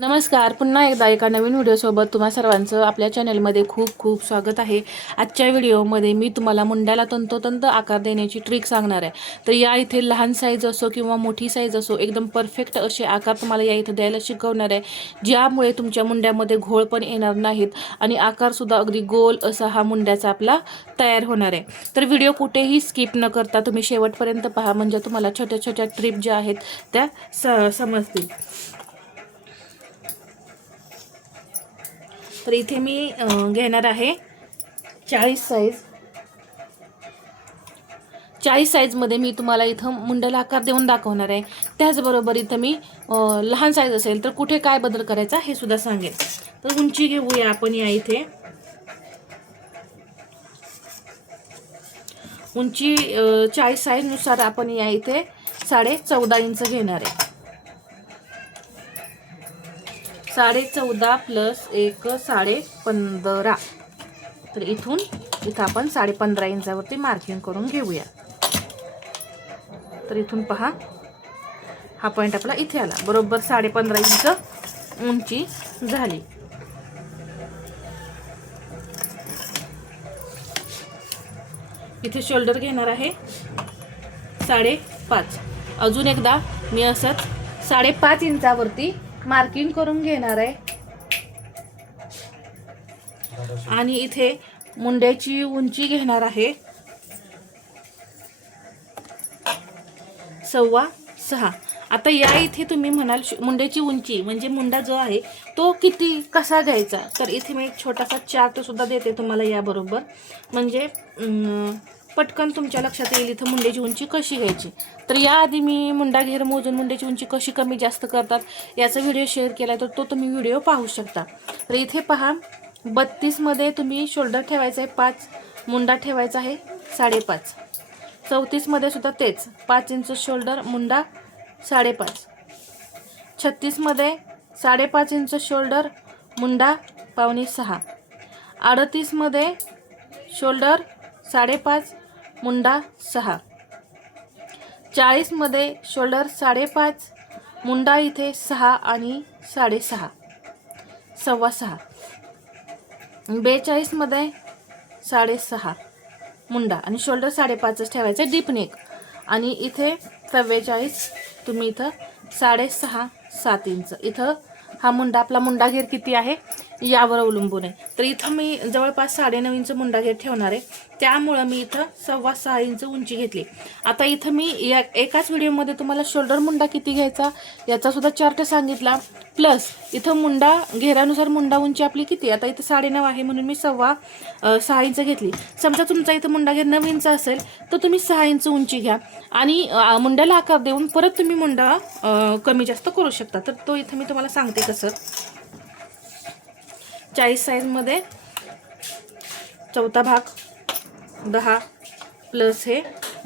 नमस्कार. पुन्हा एकदा एका नवीन व्हिडिओसोबत तुम्हा सर्वांचं आपल्या चॅनलमध्ये खूप खूप स्वागत आहे. आजच्या व्हिडिओमध्ये मी तुम्हाला मुंड्याला तंतोतंत आकार देण्याची ट्रिक सांगणार आहे. तर या इथे लहान साईज असो किंवा मोठी साईज असो एकदम परफेक्ट असे आकार तुम्हाला या इथे द्यायला शिकवणार आहे, ज्यामुळे तुमच्या मुंड्यामध्ये घोळ पण येणार नाहीत आणि आकारसुद्धा अगदी गोल असा हा मुंड्याचा आपला तयार होणार आहे. तर व्हिडिओ कुठेही स्किप न करता तुम्ही शेवटपर्यंत पहा, म्हणजे तुम्हाला छोट्या छोट्या ट्रिप ज्या आहेत त्या समजतील. तर इथे मी घेणार आहे 40 साईज. 40 साईजमध्ये मी तुम्हाला इथं मुंड्याला आकार देऊन दाखवणार आहे. त्याचबरोबर इथं मी लहान साईज असेल तर कुठे काय बदल करायचा हे सुद्धा सांगेन. तर उंची घेऊया आपण. या इथे उंची 40 साईजनुसार आपण या इथे 14.5 इंच घेणार आहे. 14.5 प्लस 1 15.5. तर इथं आपण 15.5 इंचावरती मार्किंग करून घेऊया. तर इथून पहा, हा पॉईंट आपला इथे आला. बरोबर 15.5 इंच उंची झाली. इथे शोल्डर घेणार आहे 5.5. अजून एकदा मी असंच 5.5 इंचावरती मार्किंग करून घेणार आहे. आणि इथे मुंड्याची उंची घेणार आहे 6.25. आता या इथे तुम्ही म्हणाल मुंड्याची उंची म्हणजे मुंडा जो आहे तो किती कसा घ्यायचा, तर इथे मी एक छोटासा चार्ट सुद्धा देते तुम्हाला याबरोबर, म्हणजे पटकन तुमच्या लक्षात येईल इथं मुंड्याची उंची कशी घ्यायची. तर याआधी मी मुंडा घेर मोजून मुंड्याची उंची कशी कमी जास्त करतात याचा व्हिडिओ शेअर केला आहे, तर तो तुम्ही व्हिडिओ पाहू शकता. तर इथे पहा, 32मध्ये तुम्ही शोल्डर ठेवायचा आहे 5, मुंडा ठेवायचा आहे 5.5. 34मध्ये सुद्धा तेच 5 इंच शोल्डर, मुंडा 5.5. 36मध्ये 5.5 इंच शोल्डर, मुंडा 5.25. 38मध्ये शोल्डर 5.5, मुंडा 6. 40मध्ये शोल्डर 5.5, मुंडा इथे 6 आणि 6.5, 6.25. 42मध्ये 6.5 मुंडा आणि शोल्डर 5.5च ठेवायचं डीप नेक. आणि इथे 44 तुम्ही इथं 6.5-7 इंच. इथं हा मुंडा आपला मुंडा घेर किती आहे यावर अवलंबून आहे. तर इथं मी जवळपास 9.5 इंच मुंडा घेर ठेवणार आहे, त्यामुळं मी इथं 6.25 इंच उंची घेतली. आता इथं मी एकाच व्हिडिओमध्ये तुम्हाला शोल्डर मुंडा किती घ्यायचा याचा सुद्धा चार्ट सांगितला, प्लस इथं मुंडा घेरानुसार मुंडा उंची आपली किती. आता इथं 9.5 आहे म्हणून मी 6.25 इंच घेतली. समजा तुमचा इथं मुंडा घेर 9 इंच असेल तर तुम्ही 6 इंच उंची घ्या आणि मुंड्याला आकार देऊन परत तुम्ही मुंडा कमी जास्त करू शकता. तर तो इथं मी तुम्हाला सांगते कसं. 40 साईजमध्ये चौथा भाग 10 प्लस हे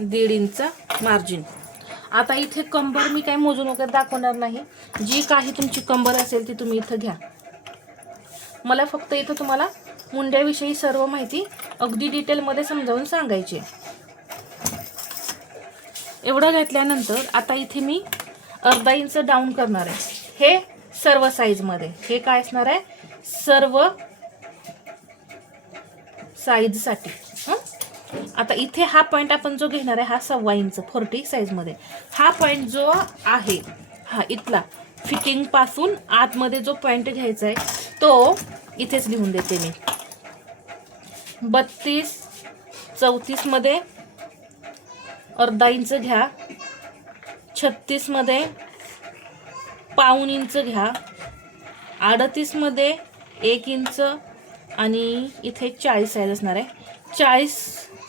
1.5 इंच मार्जिन. आता इथे कंबर मी काही मोजून वगैरे दाखवणार नाही, जी काही तुमची कंबर असेल ती तुम्ही इथं घ्या. मला फक्त इथं तुम्हाला मुंड्याविषयी सर्व माहिती अगदी डिटेलमध्ये समजावून सांगायची. एवढं घातल्यानंतर आता इथे मी 1/2 इंच डाऊन करणार आहे. हे सर्व साईजमध्ये, हे काय असणार आहे सर्व साईजसाठी. आता इथे हा पॉईंट आपण जो घेणार आहे हा 1.25 इंच 40 साईजमध्ये. हा पॉईंट जो आहे हा इथला फिटिंग पासून आतमध्ये जो पॉईंट घ्यायचा आहे तो इथेच लिहून देते मी. 32 34मध्ये 1/2 इंच घ्या, 36मध्ये 1/2 इंच घ्या, 38मध्ये 1 इंच आणि इथे 40 साईज असणार आहे 40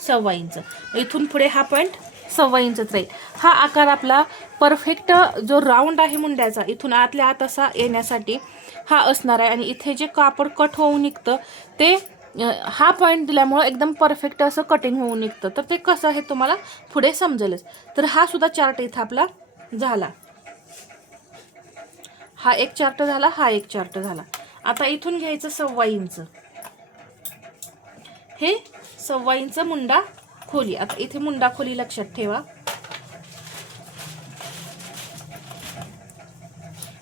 1.25 इंच. इथून पुढे हा पॉईंट 1.25 इंचच राहील. हा आकार आपला परफेक्ट जो राऊंड आहे मुंड्याचा इथून आतल्या आत असा येण्यासाठी हा असणार आहे. आणि इथे जे कापड कट होऊन निघतं ते हा पॉईंट दिल्यामुळं एकदम परफेक्ट असं कटिंग होऊन निघतं. तर ते कसं आहे तुम्हाला पुढे समजेलच. तर हा सुद्धा चार्ट इथं आपला झाला. हा एक चार्ट झाला, हा एक चार्ट झाला. आता इथून घ्यायचं 1.25 इंच. हे 1.25 इंच मुंडा खोली. आता इथे मुंडा खोली लक्षात ठेवा.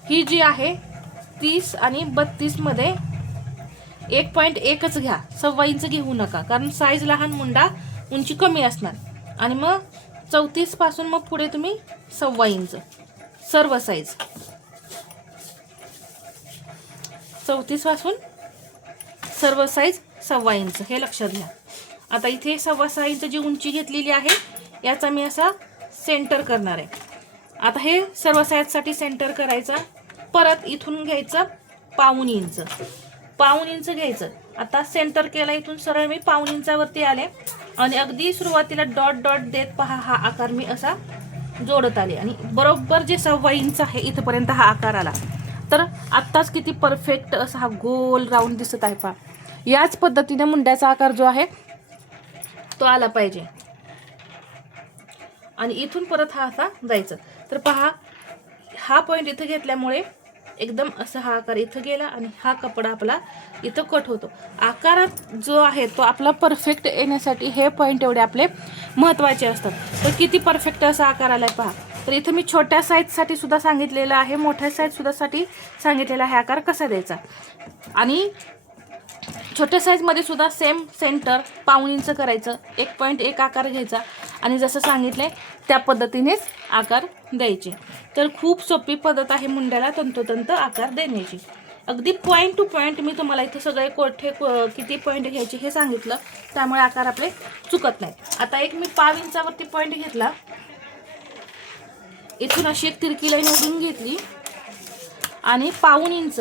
ही जी आहे 30 आणि 32 मध्ये 1.1च घ्या, 1.25 इंच घेऊ नका, कारण साईज लहान, मुंडा उंची कमी असणार. आणि मग 34 पासून मग पुढे तुम्ही 1.25 इंच सर्व साईज, 34 पासून सर्व साईज 1.25 इंच, हे लक्षात घ्या. आता इथे 6.25 इंच जी उंची घेतलेली आहे याचा मी असा सेंटर करणार आहे. आता हे सर्व साईजसाठी सेंटर करायचा. परत इथून घ्यायचं 1.25 इंच, 1.25 इंच घ्यायचं. आता सेंटर केला, इथून सरळ मी 1.25 इंचावरती आले आणि अगदी सुरुवातीला डॉट डॉट देत पहा हा आकार मी असा जोडत आले आणि बरोबर जे 1.25 इंच आहे इथपर्यंत हा आकार आला. तर आत्ताच किती परफेक्ट असा हा गोल राऊंड दिसत आहे पहा. याच पद्धतीने मुंड्याचा आकार जो आहे तो आला पाहिजे आणि इथून परत हा असा जायचं. तर पहा हा पॉईंट इथं घेतल्यामुळे एकदम असा हा आकार इथं गेला आणि हा कपडा आपला इथं कट होतो. आकारात जो आहे तो आपला परफेक्ट येण्यासाठी हे पॉईंट एवढे आपले महत्त्वाचे असतात. तर किती परफेक्ट असा आकार आलाय पहा. तर इथं मी छोट्या साईजसाठी सुद्धा सांगितलेलं आहे, मोठ्या साईज सुद्धा साठी सांगितलेला आहे आकार कसा द्यायचा. आणि छोट्या साईजमध्ये सुद्धा सेम सेंटर 1.25 इंच करायचं, 1.1 आकार घ्यायचा आणि जसं सांगितलंय त्या पद्धतीनेच आकार द्यायचे. तर खूप सोपी पद्धत आहे मुंड्याला तंतोतंत आकार देण्याची. अगदी पॉईंट टू पॉईंट मी तुम्हाला इथं सगळे कोठे किती पॉईंट घ्यायचे हे सांगितलं, त्यामुळे आकार आपले चुकत नाही. आता एक मी 1.25 इंचावरती पॉईंट घेतला, इथून अशी एक तिरकी लाईन ओढून घेतली आणि 1.25 इंच,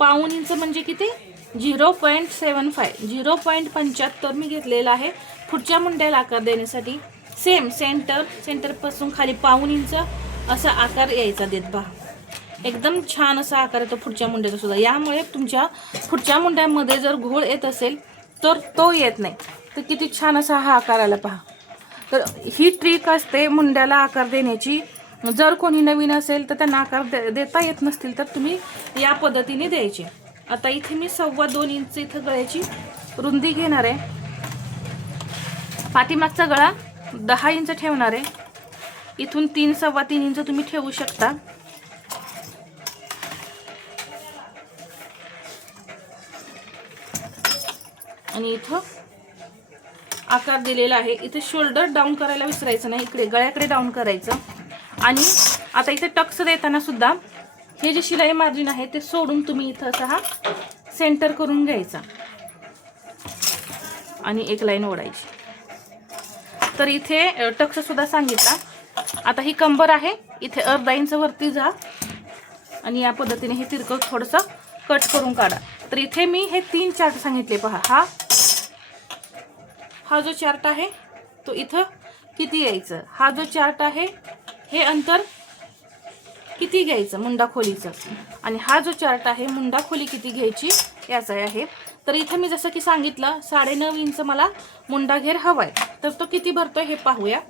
1.25 इंच म्हणजे किती 0.75, 0.75 मी घेतलेला आहे पुढच्या मुंड्याला आकार देण्यासाठी. सेम सेंटरपासून खाली 1.25 इंच असा आकार यायचा देत पहा. एकदम छान असा आकार येतो पुढच्या मुंड्याचा सुद्धा. यामुळे तुमच्या पुढच्या मुंड्यामध्ये जर घोळ येत असेल तर तो येत नाही. तर किती छान असा हा आकार आला पहा. तर ही ट्रिक असते मुंड्याला आकार देण्याची. जर कोणी नवीन असेल तर त्यांना आकार देता येत नसतील तर तुम्ही या पद्धतीने द्यायचे. आता इथे मी 2.25 इंच इथं गळ्याची रुंदी घेणार आहे. पाठीमागचा गळा 10 इंच ठेवणार आहे. इथून 3-3.25 इंच तुम्ही ठेवू शकता. आणि इथं आकार दिलेला आहे. इथे शोल्डर डाऊन करायला विसरायचं नाही, इकडे गळ्याकडे डाऊन करायचं. आणि आता इथे टक्स देताना सुद्धा हे जे शिलाई मार्जिन आहे ते सोडून तुम्ही इथं असा हा सेंटर करून घ्यायचा आणि एक लाईन ओढायची. तर इथे टक्स सुद्धा सांगितला. आता ही कंबर आहे, इथे 1/2 इंच वरती जा आणि या पद्धतीने हे तिरकं थोडंसं कट करून काढा. तर इथे मी हे 3 चार्ट सांगितले पहा. हा जो चार्ट आहे तो इथं किती यायचं, हा जो चार्ट आहे हे अंतर किती घ्यायचं मुंडा खोलीचं, आणि हा जो चार्ट आहे मुंडा खोली किती घ्यायची याचा आहे. तर इथे मी जसं की सांगितलं 9.5 इंच मला मुंडा घेर हवाय, तर तो किती भरतोय हे पाहूया.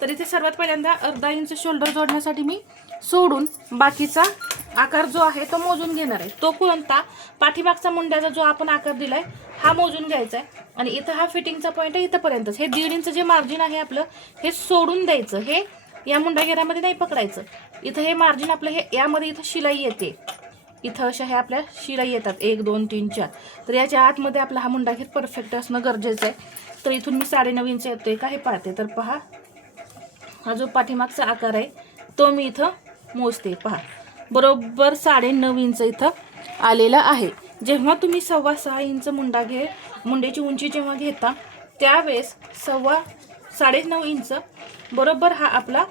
तर इथे सर्वात पहिल्यांदा 1/2 इंच शोल्डर जोडण्यासाठी मी सोडून बाकीचा आकार जो आहे तो मोजून घेणार आहे. तो कोणता, पाठीमागचा मुंड्याचा जो आपण आकार दिलाय हा मोजून घ्यायचा आहे. आणि इथं हा फिटिंगचा पॉईंट आहे, इथंपर्यंतच. हे 1.5 इंच जे मार्जिन आहे आपलं हे सोडून द्यायचं. हे या मुंडा घेरामध्ये नाही पकडायचं. इथं हे मार्जिन आपलं हे यामध्ये इथं शिलाई येते, इथं अशा हे आपल्या शिलाई येतात 1 2 3 4. तर याच्या आतमध्ये आपला हा मुंडा घेर परफेक्ट असणं गरजेचं आहे. तर इथून मी 9.5 इंच येतोय का हे पाहते. तर पहा हा जो पाठीमागचा आकार आहे तो मी इथं मोजते. पहा बरोबर 9.5 इंच इथं आलेला आहे. जेव्हा तुम्ही 6.25 इंच मुंड्याची उंची जेव्हा घेता त्यावेळेस 9.5 इंच बरोबर हा आपला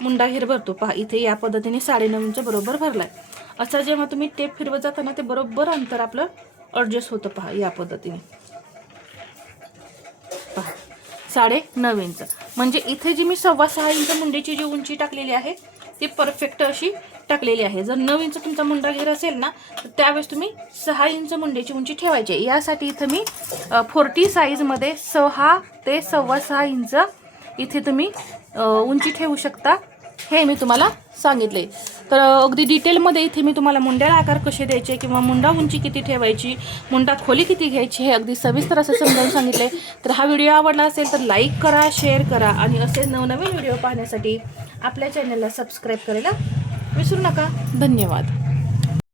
मुंडा घेर भरतो. पहा इथे या पद्धतीने 9.5 इंच बरोबर भरलाय. असा जेव्हा तुम्ही टेप फिरवत जाताना ते बरोबर अंतर आपलं ॲडजस्ट होतं. पहा या पद्धतीने पहा 9.5 इंच म्हणजे इथे जी मी 6.25 इंच मुंड्याची जी उंची टाकलेली आहे ती परफेक्ट अशी टाकलेली आहे. जर 9 इंच तुमचा मुंडा घेर असेल ना तर त्यावेळेस तुम्ही 6 इंच मुंड्याची उंची ठेवायची. यासाठी इथं मी 40 साईजमध्ये 6 ते 6.25 इंच इथे तुम्ही उंची ठेवू शकता, हे मी तुम्हाला सांगितले. तर अगदी डिटेलमध्ये इथे मी तुम्हाला मुंड्याला आकार कसे द्यायचे किंवा मुंडा उंची किती ठेवायची, मुंडा खोली किती घ्यायची हे अगदी सविस्तर असं समजावून सांगितले. तर हा व्हिडिओ आवडला असेल तर लाईक करा, शेअर करा आणि असे नवनवीन व्हिडिओ पाहण्यासाठी आपल्या चॅनलला सबस्क्राईब करायला विसरू नका. धन्यवाद.